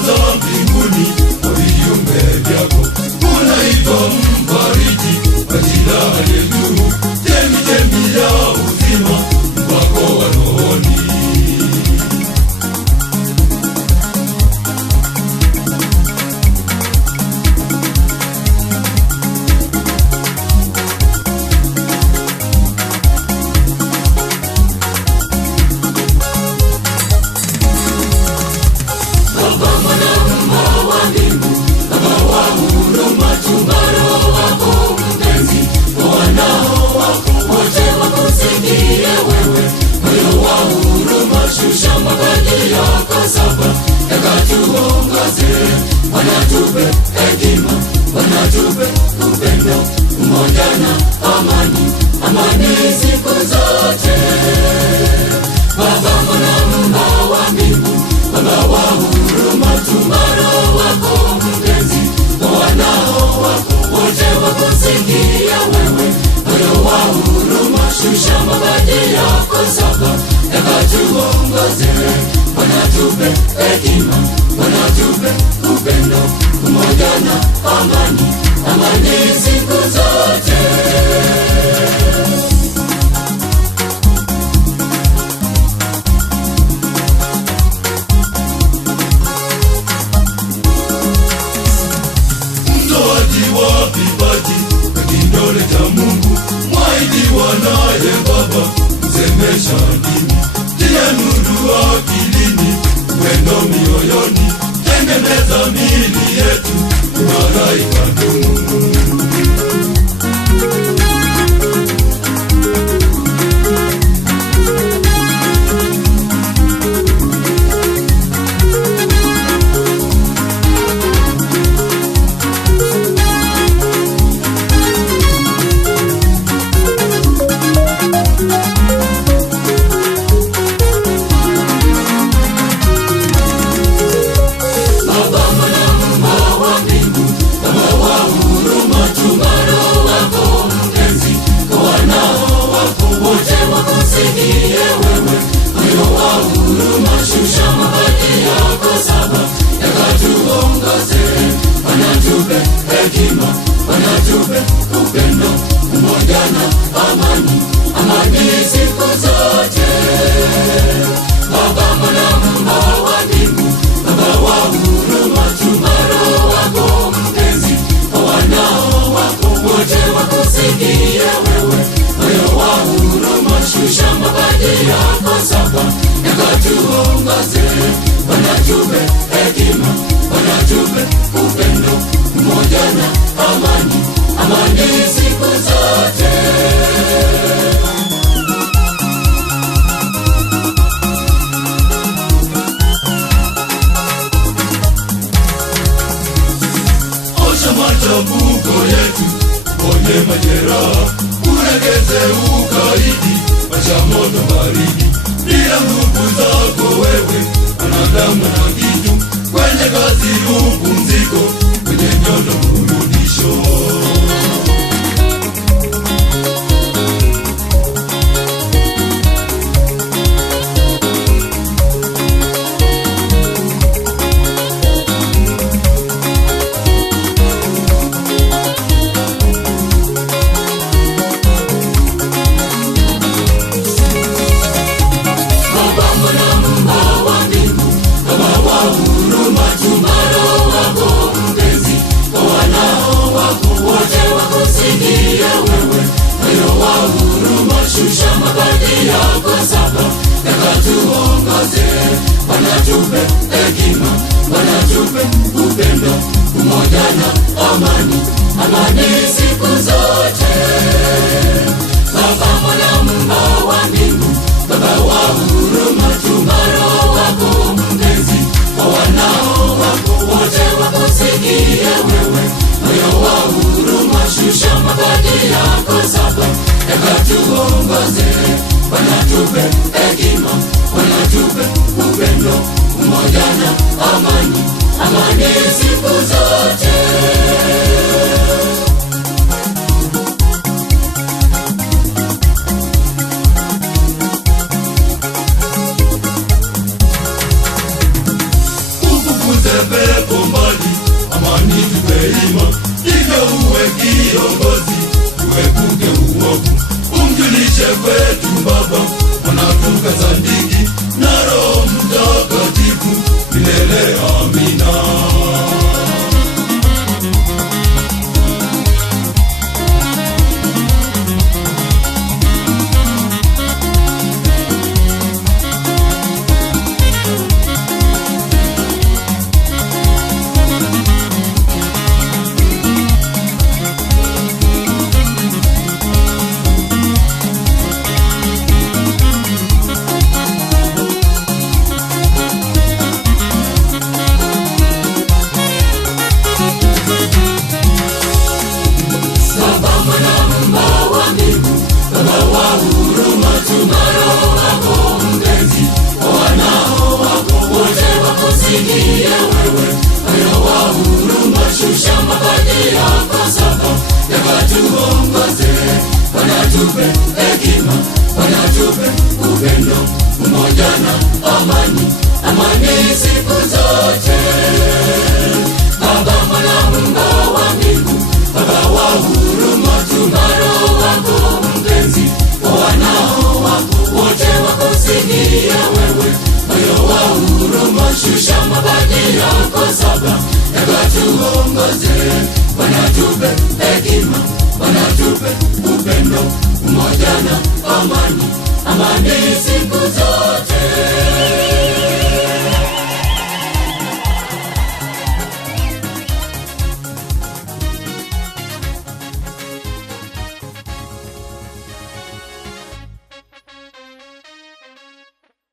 za mbinguni kwa viumbe vyako. Unaitwa mfariji, majina aliye juu, chemchemi ya uzima wako wa rohoni. Wanatupe hekima, wanatupe upendo, umoja na amani, amani siku zote. Baba Muumba wa mbingu, Baba wa huruma, tuma Roho wako mpenzi kwa wanao wako wote wakusikia wewe. Moyo wa huruma, shusha mapaji yako saba yakatuongoze. Wanatupe hekima, wanatupe upendo, umoja na amani, amani siku zote. Mtoaji wa vipaji na kidole cha Mungu, mwaidiwa naye Baba, msemesha dini, tia nuru akilini, upendo mioyoni, tengeneza miili yetu, imara ikadumu. Wanatupe upendo, umoja na amani, amani siku zote. Baba Muumba wa mbingu, Baba wa huruma, tuma Roho wako mpenzi kwa wanao wako wote wakusikia wewe. Moyo wa huruma, shusha mapaji yako saba yakatuongoze. Wanatupe hekima, wanatupe upendo, umoja na amani, amani siku zote. Osha machafuko yetu, ponye majeraha, uregeze ukaidi, washa moto baridi. Bila nguvu zako wewe, wanadamu na kitu, kwenye kazi upumziko, kwenye nyondo burudisho. Wanatupe hekima, wanatupe upendo, umoja na amani, amani siku zote. Baba Muumba wa mbingu, Baba wa huruma, tuma Roho wako mpenzi kwa wanao wako wote wakusikia wewe. Moyo wa huruma, shusha mapaji yako saba yakatuongoze. Wanatupe hekima, wanatupe upendo, umoja na amani, amani siku zote. Ufukuze pepo mbali, amani tupe ima, hivyo uwe kiongozi, tuepuke uovu, umjulishe kwetu Baba, Mwana sadiki na Roho Mtakatifu, milele amina. Upendo, umoja na amani, amani siku zote. Baba, Mwana, Mungu wa mbingu, Baba wa huruma, tuma Roho wako mpenzi, kwa wanao wako wote wakusikia wewe. Moyo wa huruma, shusha mapaji yako saba, yakatuongoze. Bwana tupe hekima, Bwana tupe upendo, umoja na amani, amani siku zote.